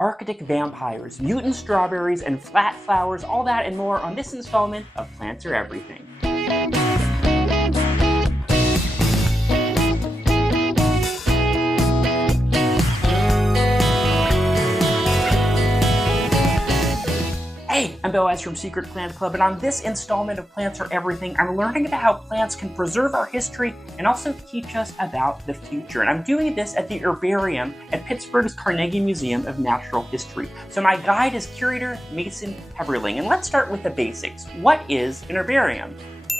Arctic vampires, mutant strawberries, and flat flowers, all that and more on this installment of Plants Are Everything. Hey, I'm Boaz from Secret Plant Club, and on this installment of Plants Are Everything, I'm learning about how plants can preserve our history and also teach us about the future. And I'm doing this at the Herbarium at Pittsburgh's Carnegie Museum of Natural History. So my guide is curator Mason Heberling, and let's start with the basics. What is an herbarium?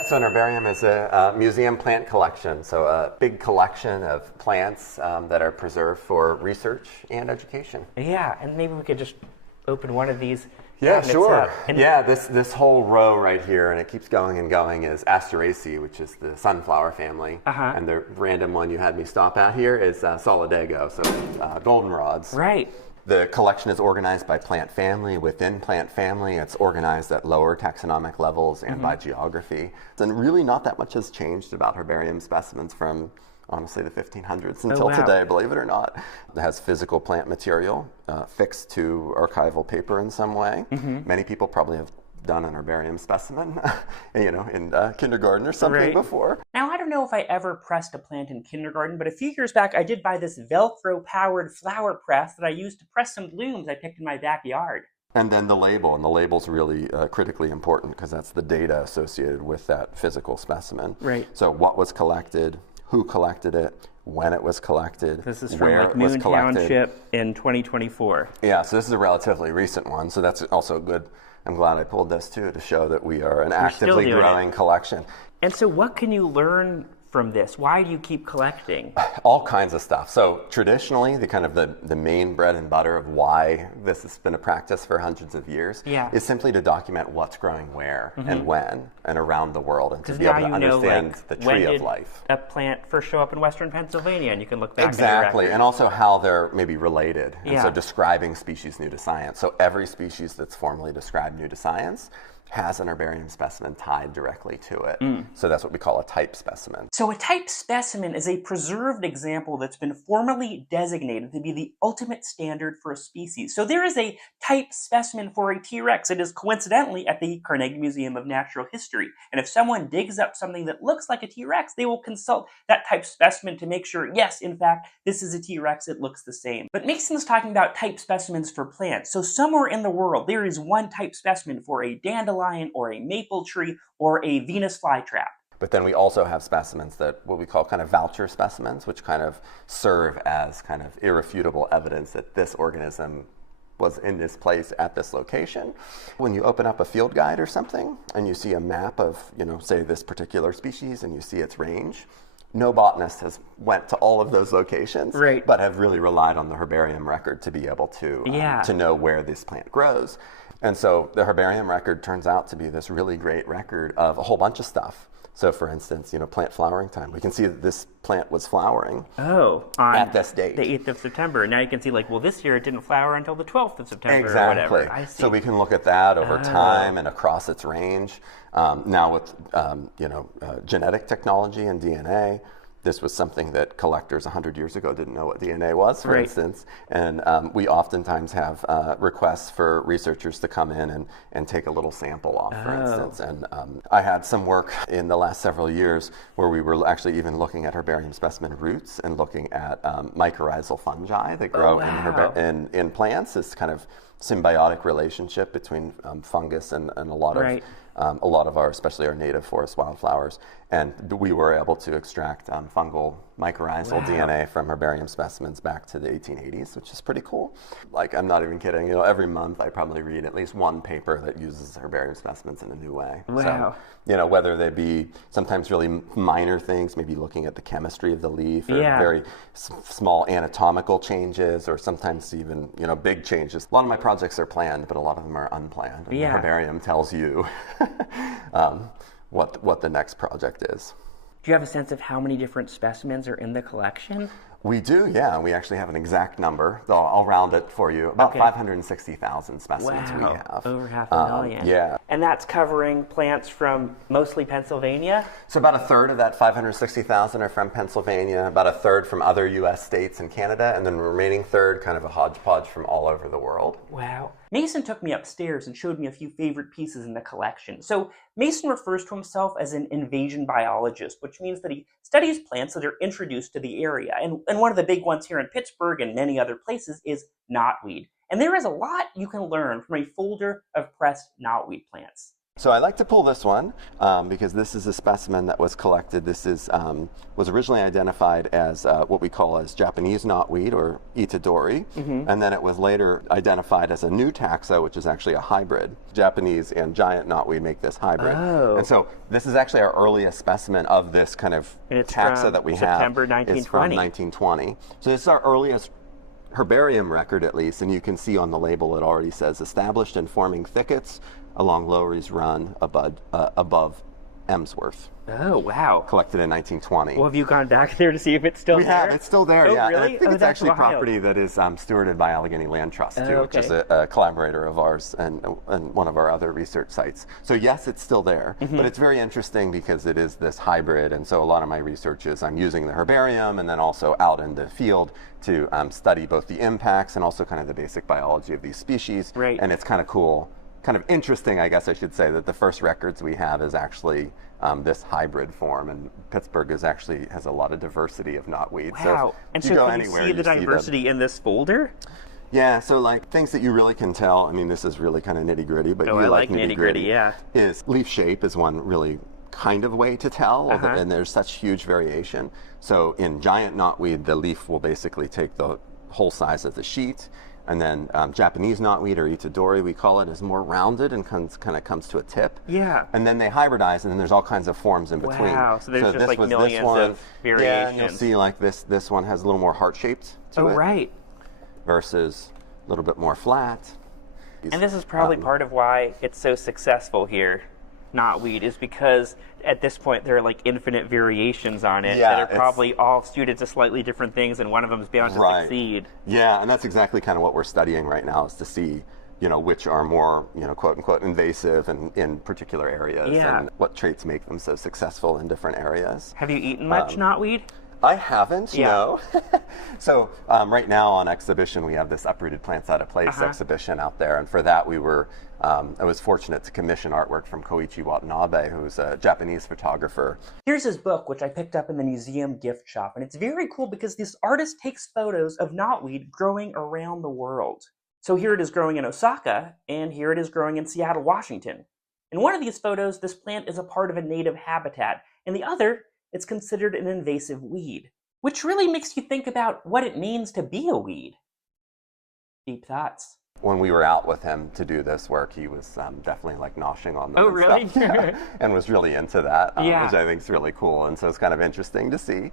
So an herbarium is a museum plant collection, so a big collection of plants that are preserved for research and education. Yeah, and maybe we could just open one of these. Yeah, sure. Yeah, this whole row right here, and it keeps going and going, is Asteraceae, which is the sunflower family. And the random one you had me stop at here is Solidago, so goldenrods. Right. The collection is organized by plant family. Within plant family, it's organized at lower taxonomic levels and by geography. And really not that much has changed about herbarium specimens from honestly the 1500s until today, believe it or not. It has physical plant material fixed to archival paper in some way. Many people probably have done an herbarium specimen in kindergarten or something before. Now, I don't know if I ever pressed a plant in kindergarten, but a few years back I did buy this Velcro-powered flower press that I used to press some blooms I picked in my backyard. And then the label, and the label's really critically important because that's the data associated with that physical specimen. Right. So what was collected, who collected it, when it was collected, this is where from Mutant Township in 2024. Yeah, so this is a relatively recent one, so that's also good. I'm glad I pulled this too to show that we are an actively growing collection. And so what can you learn from this? Why do you keep collecting? All kinds of stuff. So traditionally, the main bread and butter of why this has been a practice for hundreds of years is simply to document what's growing where and when and around the world, and to be able to understand the tree of life. A plant first show up in Western Pennsylvania, and you can look back exactly, and also how they're maybe related. And so describing species new to science. So every species that's formally described new to science has an herbarium specimen tied directly to it. So that's what we call a type specimen. So a type specimen is a preserved example that's been formally designated to be the ultimate standard for a species. So there is a type specimen for a T-Rex. It is coincidentally at the Carnegie Museum of Natural History. And if someone digs up something that looks like a T-Rex, they will consult that type specimen to make sure, yes, in fact, this is a T-Rex, it looks the same. But Mason's talking about type specimens for plants. So somewhere in the world, there is one type specimen for a dandelion or a maple tree or a Venus flytrap. But then we also have specimens that what we call kind of voucher specimens, which kind of serve as kind of irrefutable evidence that this organism was in this place at this location. When you open up a field guide or something and you see a map of, say this particular species and you see its range, no botanist has went to all of those locations, but have really relied on the herbarium record to be able to know where this plant grows. And so the herbarium record turns out to be this really great record of a whole bunch of stuff. So for instance, plant flowering time. We can see that this plant was flowering at this date. The 8th of September. Now you can see this year it didn't flower until the 12th of September exactly. or whatever. I see. So we can look at that over time and across its range. Now with genetic technology and DNA, this was something that collectors 100 years ago didn't know what DNA was, for instance. And we oftentimes have requests for researchers to come in and take a little sample off, for instance. And I had some work in the last several years where we were actually even looking at herbarium specimen roots and looking at mycorrhizal fungi that grow in plants. This kind of symbiotic relationship between fungus and a lot of our, especially our native forest wildflowers. And we were able to extract fungal mycorrhizal DNA from herbarium specimens back to the 1880s, which is pretty cool. I'm not even kidding. Every month I probably read at least one paper that uses herbarium specimens in a new way. Wow. So, whether they be sometimes really minor things, maybe looking at the chemistry of the leaf, or very small anatomical changes, or sometimes even, big changes. A lot of my projects are planned, but a lot of them are unplanned. And the herbarium tells you what the next project is. Do you have a sense of how many different specimens are in the collection? We do, yeah. We actually have an exact number. So I'll round it for you. About 560,000 specimens we have. Over 500,000. Yeah. And that's covering plants from mostly Pennsylvania? So about a third of that 560,000 are from Pennsylvania, about a third from other U.S. states and Canada, and then the remaining third kind of a hodgepodge from all over the world. Wow. Mason took me upstairs and showed me a few favorite pieces in the collection. So Mason refers to himself as an invasion biologist, which means that he studies plants that are introduced to the area. And one of the big ones here in Pittsburgh and many other places is knotweed. And there is a lot you can learn from a folder of pressed knotweed plants. So I like to pull this one because this is a specimen that was collected. This is was originally identified as what we call as Japanese knotweed, or Itadori, and then it was later identified as a new taxa, which is actually a hybrid. Japanese and giant knotweed make this hybrid. And so this is actually our earliest specimen of this kind of taxa that we have. September 1920. It's from 1920. So this is our earliest herbarium record, at least, and you can see on the label it already says established in forming thickets along Lowry's Run above Emsworth. Oh, wow. Collected in 1920. Well, have you gone back there to see if it's still there? We have. It's still there, oh, yeah. Really? And I think it's actually property that is stewarded by Allegheny Land Trust, too, which is a collaborator of ours and one of our other research sites. So yes, it's still there, but it's very interesting because it is this hybrid, and so a lot of my research is I'm using the herbarium and then also out in the field to study both the impacts and also kind of the basic biology of these species. Right. And it's kind of cool, kind of interesting, I guess I should say, that the first records we have is actually this hybrid form, and Pittsburgh has a lot of diversity of knotweed. Wow. And so can you see the diversity in this folder? Yeah, so like things that you really can tell, I mean, this is really kind of nitty-gritty, but I like nitty-gritty, yeah. Is leaf shape is one really kind of way to tell, and there's such huge variation. So in giant knotweed, the leaf will basically take the whole size of the sheet. And then Japanese knotweed, or Itadori, we call it, is more rounded and kind of comes to a tip. Yeah. And then they hybridize, and then there's all kinds of forms in between. Wow, so there's just like millions of variations. Yeah, and you'll see like this one has a little more heart-shaped to it. Oh, right. Versus a little bit more flat. And this is probably part of why it's so successful here. Knotweed is because at this point there are like infinite variations on it that are probably all suited to slightly different things, and one of them is bound to succeed. Yeah, and that's exactly kind of what we're studying right now, is to see, you know, which are more, you know, quote unquote invasive and in particular areas, and what traits make them so successful in different areas. Have you eaten much knotweed? I haven't, no. So right now on exhibition we have this Uprooted Plants Out of Place exhibition out there, and for that we were, I was fortunate to commission artwork from Koichi Watanabe, who's a Japanese photographer. Here's his book, which I picked up in the museum gift shop, and it's very cool because this artist takes photos of knotweed growing around the world. So here it is growing in Osaka, and here it is growing in Seattle, Washington. In one of these photos, this plant is a part of a native habitat, and the other, it's considered an invasive weed, which really makes you think about what it means to be a weed. Deep thoughts. When we were out with him to do this work, he was definitely like noshing on them. Oh, really? And was really into that, which I think is really cool. And so it's kind of interesting to see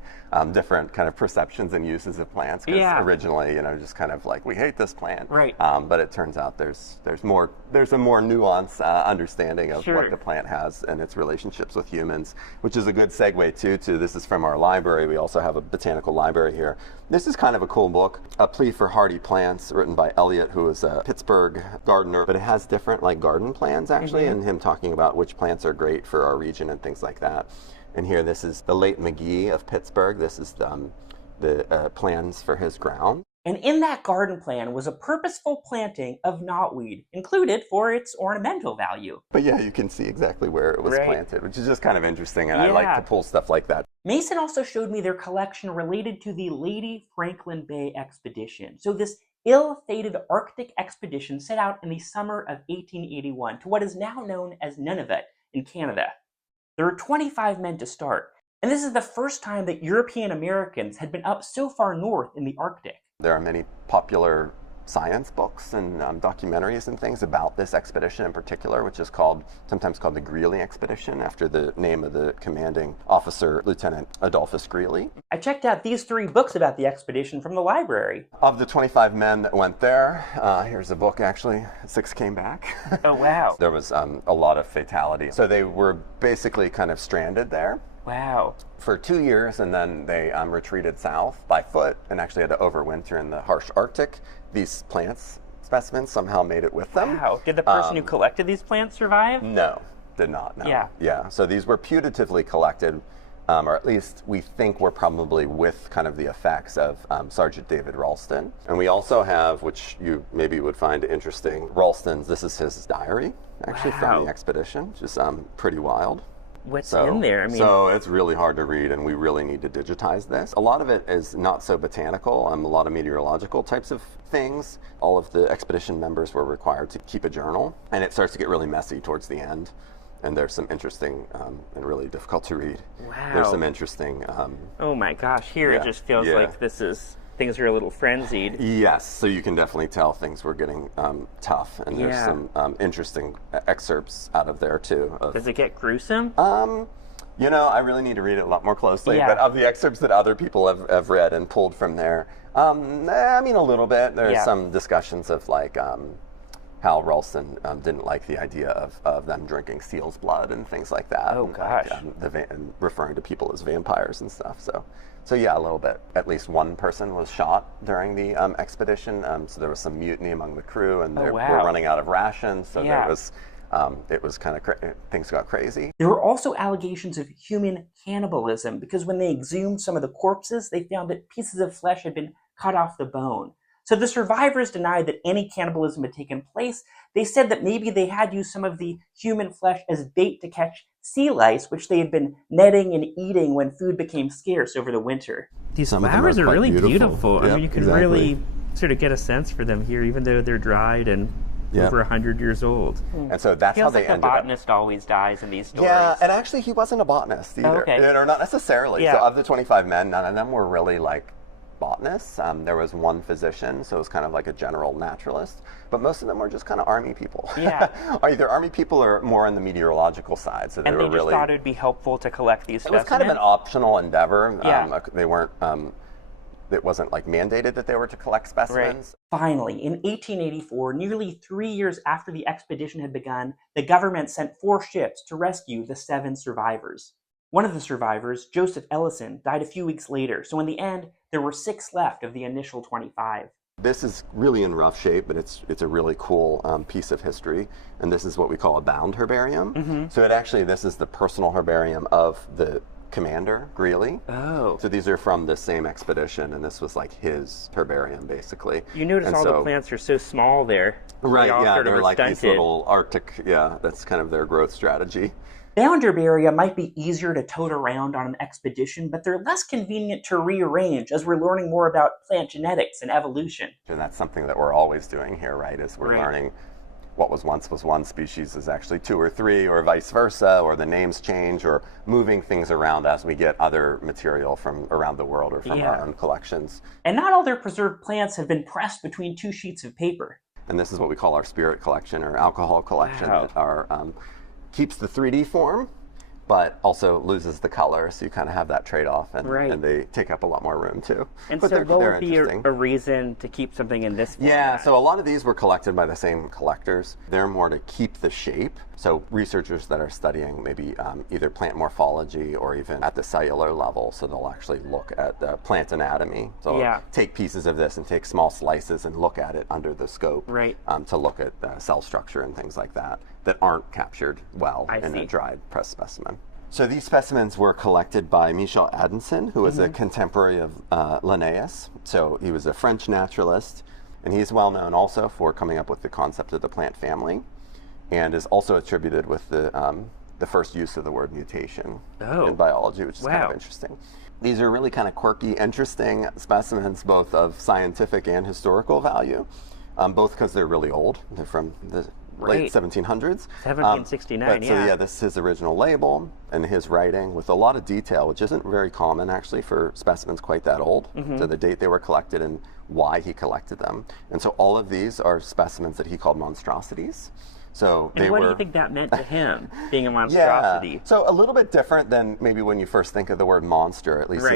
different kind of perceptions and uses of plants. Because originally, you know, just kind of like, we hate this plant. Right. But it turns out there's a more nuanced understanding of what the plant has and its relationships with humans, which is a good segue too to, this is from our library. We also have a botanical library here. This is kind of a cool book, A Plea for Hardy Plants, written by Elliot, who is a Pittsburgh gardener, but it has different like garden plans actually, and him talking about which plants are great for our region and things like that. And here, this is the late McGee of Pittsburgh. This is the plans for his ground. And in that garden plan was a purposeful planting of knotweed, included for its ornamental value. But yeah, you can see exactly where it was planted, which is just kind of interesting, and I like to pull stuff like that. Mason also showed me their collection related to the Lady Franklin Bay expedition. So this ill-fated Arctic expedition set out in the summer of 1881 to what is now known as Nunavut in Canada. There were 25 men to start, and this is the first time that European Americans had been up so far north in the Arctic. There are many popular science books and documentaries and things about this expedition in particular, which is sometimes called the Greely expedition, after the name of the commanding officer, Lieutenant Adolphus Greely. I checked out these 3 books about the expedition from the library. Of the 25 men that went there, here's a book actually, 6 came back. Oh, wow. There was a lot of fatality. So they were basically kind of stranded there. Wow. for 2 years, and then they retreated south by foot and actually had to overwinter in the harsh Arctic. These plants specimens somehow made it with them. Wow. Did the person who collected these plants survive? No, did not. No. Yeah. Yeah. So these were putatively collected, or at least we think were probably with kind of the effects of Sergeant David Ralston. And we also have, which you maybe would find interesting, Ralston's. This is his diary, actually, from the expedition, which is pretty wild. What's in there? I mean, so it's really hard to read, and we really need to digitize this. A lot of it is not so botanical, a lot of meteorological types of things. All of the expedition members were required to keep a journal, and it starts to get really messy towards the end. And there's some interesting and really difficult to read. Wow. There's some interesting. Oh my gosh! Here it just feels like things are a little frenzied. Yes, so you can definitely tell things were getting tough, and there's some interesting excerpts out of there too. Does it get gruesome? You know, I really need to read it a lot more closely. But of the excerpts that other people have read and pulled from there, I mean, a little bit. There's some discussions of like how Ralston didn't like the idea of them drinking seal's blood and things like that. Oh, and, gosh. And referring to people as vampires and stuff. So yeah, a little bit. At least one person was shot during the expedition. So there was some mutiny among the crew, and they were running out of rations. So there was, it was kind of things got crazy. There were also allegations of human cannibalism because when they exhumed some of the corpses, they found that pieces of flesh had been cut off the bone. So the survivors denied that any cannibalism had taken place. They said that maybe they had used some of the human flesh as bait to catch sea lice, which they had been netting and eating when food became scarce over the winter. These flowers are really beautiful. Yep, I mean, you can really sort of get a sense for them here, even though they're dried and over 100 years old. And so that's how they ended up. The botanist always dies in these stories. Yeah, and actually he wasn't a botanist either. Or not necessarily. So of the 25 men, none of them were really like botanists. There was one physician, so it was kind of like a general naturalist, but most of them were just kind of army people. Yeah. Either army people or more on the meteorological side. So they were really thought it'd be helpful to collect these specimens. It was kind of an optional endeavor. They weren't. It wasn't like mandated that they were to collect specimens. Finally, in 1884, nearly 3 years after the expedition had begun, the government sent 4 ships to rescue the 7 survivors. One of the survivors, Joseph Ellison, died a few weeks later, so in the end, there were 6 left of the initial 25. This is really in rough shape, but it's a really cool piece of history, and this is what we call a bound herbarium. So this is the personal herbarium of the commander, Greeley. Oh. So these are from the same expedition, and this was like his herbarium, basically. You notice all the plants are so small there. Right, they're like these little Arctic, that's kind of their growth strategy. Bound herbaria might be easier to tote around on an expedition, but they're less convenient to rearrange as we're learning more about plant genetics and evolution. And that's something that we're always doing here, right? Is we're learning what was once one species is actually 2 or 3, or vice versa, or the names change, or moving things around as we get other material from around the world or from our own collections. And not all their preserved plants have been pressed between 2 sheets of paper. And this is what we call our spirit collection or alcohol collection. That keeps the 3D form, but also loses the color, so you kind of have that trade-off, and they take up a lot more room too. And but so what would be a reason to keep something in this format? Yeah, so a lot of these were collected by the same collectors. They're more to keep the shape. So researchers that are studying maybe either plant morphology or even at the cellular level, so they'll actually look at the plant anatomy. So take pieces of this and take small slices and look at it under the scope to look at cell structure and things like that aren't captured well in a dried press specimen. So these specimens were collected by Michel Adenson, who was a contemporary of Linnaeus. So he was a French naturalist, and he's well known also for coming up with the concept of the plant family, and is also attributed with the first use of the word mutation in biology, which is kind of interesting. These are really kind of quirky, interesting specimens, both of scientific and historical value, both because they're really old. They're from the late 1700s. 1769, So this is his original label and his writing with a lot of detail, which isn't very common actually for specimens quite that old. So the date they were collected and why he collected them. And so all of these are specimens that he called monstrosities. So And they what were. do you think that meant to him, being a Yeah. monstrosity? So a little bit different than maybe when you first think of the word monster, at least Right.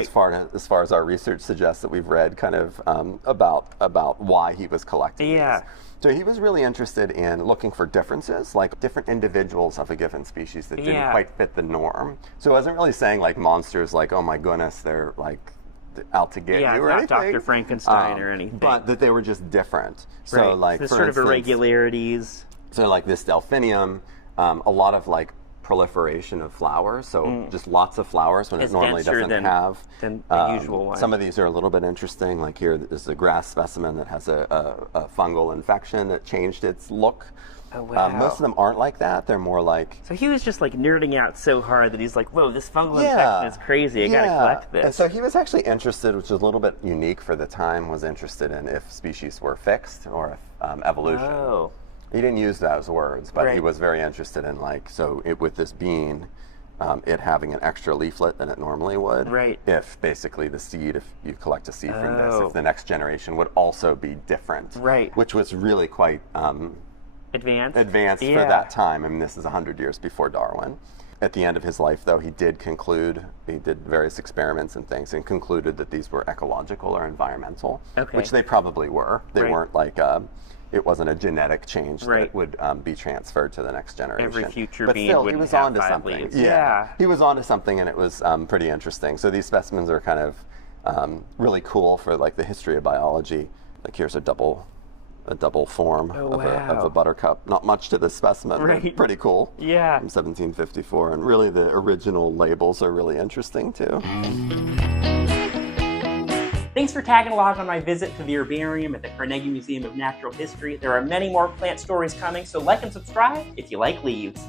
as far as our research suggests that we've read kind of about why he was collecting Yeah. these. So he was really interested in looking for differences, like different individuals of a given species that didn't Yeah. quite fit the norm. So it wasn't really saying like monsters like, oh my goodness, they're like out to get Yeah, you or not anything. Dr. Frankenstein or anything. But that they were just different. So Right. like There's for sort of instance, irregularities. so like this delphinium, a lot of like proliferation of flowers, so just lots of flowers when It's it normally denser doesn't than- have. than the usual one. Some of these are a little bit interesting, like here is a grass specimen that has a fungal infection that changed its look. Oh, wow. Most of them aren't like that. They're more like... So he was just like nerding out so hard that he's like, whoa, this fungal infection is crazy. I gotta collect this. And so he was actually interested, which is a little bit unique for the time, was interested in if species were fixed or if, evolution. Oh. He didn't use those words, but he Right. was very interested in with this bean, it having an extra leaflet than it normally would. Right. If basically the seed, if you collect a seed from this, Oh. if the next generation would also be different. Right. Which was really quite Advanced? advanced for Yeah. that time. I mean, this is 100 years before Darwin. At the end of his life, though, he did various experiments and things and concluded that these were ecological or environmental, Okay. which they probably were. They Right. weren't like, it wasn't a genetic change Right. that would be transferred to the next generation. Every future but being still, he wouldn't was have onto 5 something. leaves. Yeah. Yeah. He was onto something, and it was pretty interesting. So these specimens are kind of really cool for like the history of biology. Like here's a double form Oh, of wow. a buttercup. Not much to this specimen, but Right. pretty cool. Yeah. From 1754, and really the original labels are really interesting too. Thanks for tagging along on my visit to the Herbarium at the Carnegie Museum of Natural History. There are many more plant stories coming, so like and subscribe if you like leaves.